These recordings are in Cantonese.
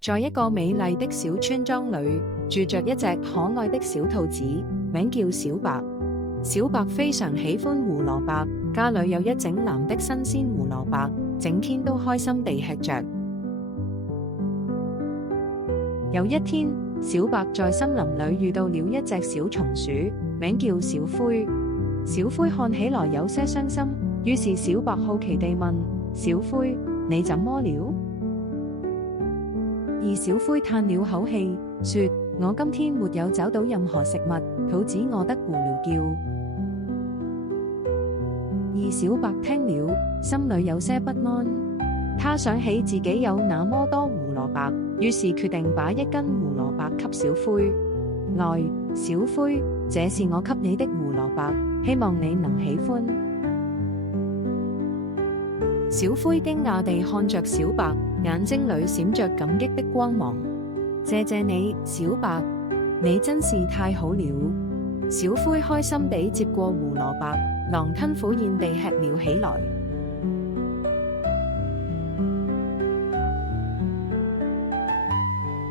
在一個美麗的小村莊裏，住着一隻可愛的小兔子，名叫小白。小白非常喜歡胡蘿蔔，家裏有一整籃的新鮮胡蘿蔔，整天都開心地吃着。有一天，小白在森林裏遇到了一隻小松鼠，名叫小灰。小灰看起來有些傷心，於是小白好奇地問小灰：你怎麼了？而小灰嘆了口氣，說：我今天沒有找到任何食物，肚子餓得咕嚕叫。而小白聽了，心裏有些不安。他想起自己有那麼多胡蘿蔔，於是決定把一根胡蘿蔔給小灰。來，小灰，這是我給你的胡蘿蔔，希望你能喜歡。小灰驚訝地看着小白，眼睛裏閃着感激的光芒。謝謝你，小白，你真是太好了。小灰開心地接過胡蘿蔔，狼吞虎咽地吃了起來。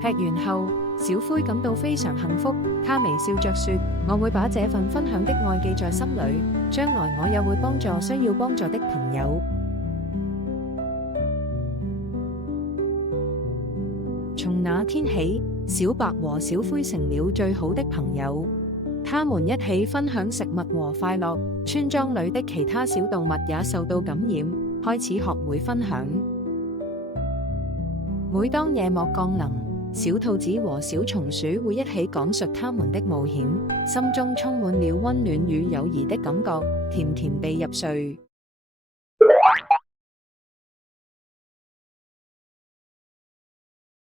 吃完後，小灰感到非常幸福，他微笑着說：我會把這份分享的愛記在心裏，將來我也會幫助需要幫助的朋友。從那天起，小白和小灰成了最好的朋友，他們一起分享食物和快樂。村莊裏的其他小動物也受到感染，開始學會分享。每當夜幕降臨，小兔子和小松鼠會一起講述他們的冒險，心中充滿了溫暖與友誼的感覺，甜甜地入睡。